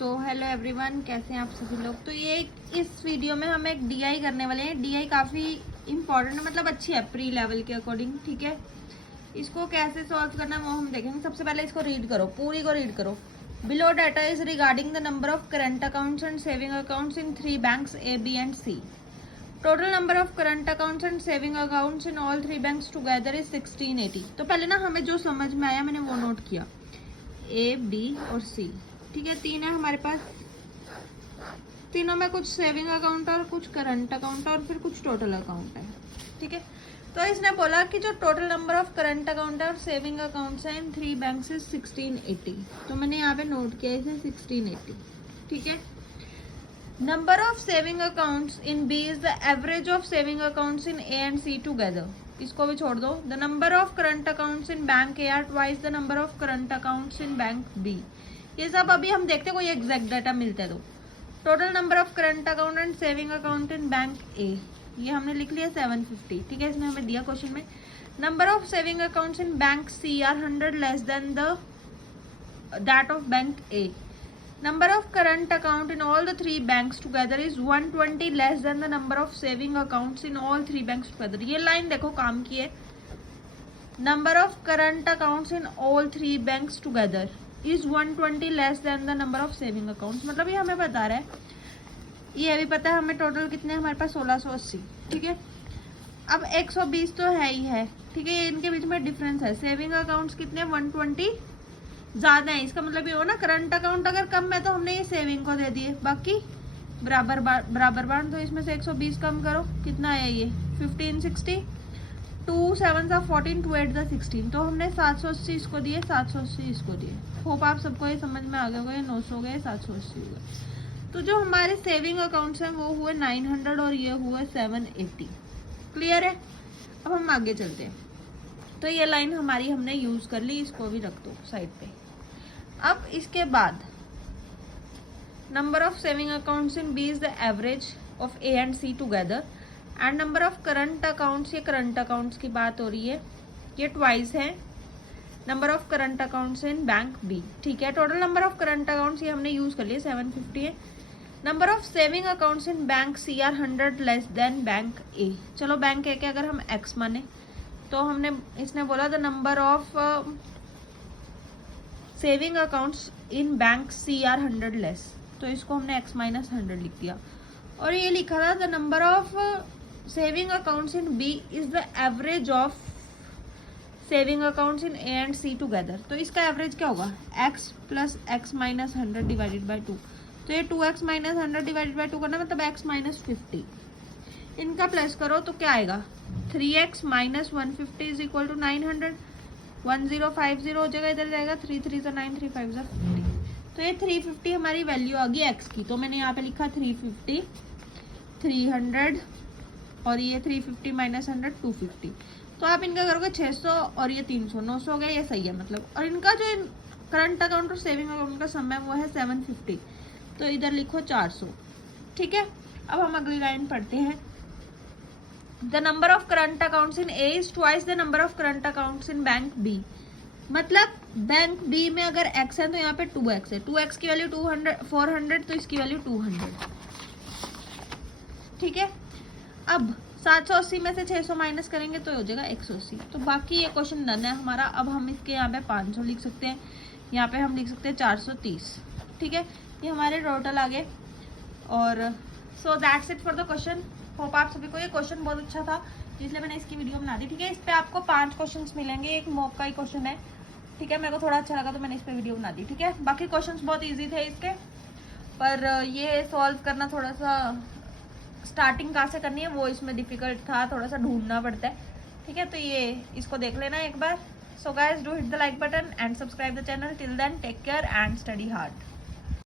Hello everyone, कैसे हैं आप सभी लोग। तो ये इस वीडियो में हम एक डीआई करने वाले हैं। डीआई काफ़ी इंपॉर्टेंट है, मतलब अच्छी है प्री लेवल के अकॉर्डिंग। ठीक है, इसको कैसे सॉल्व करना है वो हम देखेंगे। सबसे पहले इसको रीड करो, पूरी को रीड करो। Below data is regarding the number of current accounts and saving accounts in 3 banks A, B and C. Total number of current accounts and saving accounts in all 3 banks together is 1680। तो पहले ना हमें जो समझ में आया मैंने वो नोट किया, ए, बी और सी। ठीक है, 3 है हमारे पास। तीनों में कुछ सेविंग अकाउंट और कुछ करंट अकाउंट और फिर कुछ टोटल अकाउंट है। ठीक है, तो इसने बोला कि जो total number of current account है और सेविंग अकाउंट्स है इन 3 बैंक्स इज 1680। तो मैंने यहाँ पे नोट किया इसे 1680। ठीक है, number of saving accounts in B is the average of saving accounts in A and C together. इसको भी छोड़ दो। The number of current accounts in bank A are twice the number of current accounts in bank B. ये सब अभी हम देखते हैं कोई एग्जैक्ट डाटा मिलता है तो। Total number of current account and saving account in bank A, ये हमने लिख लिया 750। ठीक है, इसमें हमें दिया क्वेश्चन में number of saving accounts in bank C are 100 less than the that of bank A. Number of current account in all the 3 banks together is 120 less than the number of saving accounts in all 3 banks together. ये line देखो काम की है। Number of current accounts in all 3 banks together is 120 less than the number of saving accounts. मतलब ये हमें बता रहा है, ये भी पता है हमें टोटल कितने हमारे पास 1680। ठीक है, अब 120 तो है ही है। ठीक है, इनके बीच में डिफरेंस है। सेविंग अकाउंट्स कितने 120 ज्यादा है, इसका मतलब ये हो ना करंट अकाउंट अगर कम है तो हमने ये सेविंग को दे दिए, बाकी बराबर बांट। तो इसमें से 120 कम करो, कितना है ये 15 60 2 7 14 2 8 16। तो हमने 780 इसको दिए, 780 इसको दिए। होप आप सबको ये समझ में आ गया होगा। 900 हो गए, 780 हो गए। तो जो हमारे सेविंग अकाउंट्स हैं वो हुए 900 और ये हुए 780। क्लियर है। अब हम आगे चलते हैं। तो ये लाइन हमारी हमने यूज कर ली, इसको भी रख दो साइड पे। अब इसके बाद number of saving accounts in B is the average of A and C together and number of current accounts, ये करंट अकाउंट्स की बात हो रही है, ये ट्वाइस है number of current accounts in bank B. ठीक है, total number of current accounts ये हमने यूज कर लिए 750 है। Number of saving accounts in bank C are 100 less than bank A. चलो बैंक ए के अगर हम एक्स माने तो हमने इसने बोला the number of saving accounts in bank C are 100 less, तो इसको हमने एक्स माइनस 100 लिख दिया। और ये लिखा था the number of saving accounts in B is the average of saving accounts in A and C together. तो इसका एवरेज क्या होगा, x plus X minus 100 divided by 2। तो ये 2x माइनस 100 डिवाइडेड बाई 2 करना मतलब x माइनस 50। इनका plus करो तो क्या आएगा 3x minus 150 is equal to 900। 1050 हो जाएगा, इधर जाएगा 3 3 9 3 5 50। तो ये 350 हमारी वैल्यू आ गई x की। तो मैंने यहाँ पे लिखा 350 300 और ये 350 माइनस 100 250। तो आप इनका करोगे 600 और ये 300 900 हो गया, ये सही है मतलब। और इनका जो करंट अकाउंट और सेविंग अकाउंट का सम है वो है 750। तो इधर लिखो 400। ठीक है, अब हम अगली लाइन पढ़ते हैं। The number of current accounts in A is twice the number of current accounts in bank B. मतलब बैंक बी में अगर x है तो यहाँ पे 2x है। 2x की वैल्यू 400 तो इसकी वैल्यू 200। ठीक है, अब 780 में से 600 माइनस करेंगे तो हो जाएगा 180। तो बाकी ये क्वेश्चन डन है हमारा। अब हम इसके यहाँ पे 500 लिख सकते हैं, यहाँ पे हम लिख सकते हैं 430। ठीक है, ये हमारे टोटल आ गए। और so that's it for the question. Hope आप सभी को ये क्वेश्चन बहुत अच्छा था, इसलिए मैंने इसकी वीडियो बना दी। ठीक है, इस पर आपको 5 क्वेश्चन मिलेंगे, एक मॉक का ही क्वेश्चन है। ठीक है, मेरे को थोड़ा अच्छा लगा तो मैंने इस पर वीडियो बना दी। ठीक है, बाकी क्वेश्चन बहुत ईजी थे इसके, पर ये सॉल्व करना थोड़ा सा स्टार्टिंग कहाँ से करनी है वो इसमें डिफिकल्ट था, थोड़ा सा ढूंढना पड़ता है। ठीक है, तो ये इसको देख लेना एक बार। So guys, do hit the like button and subscribe the channel. Till then take care and study hard.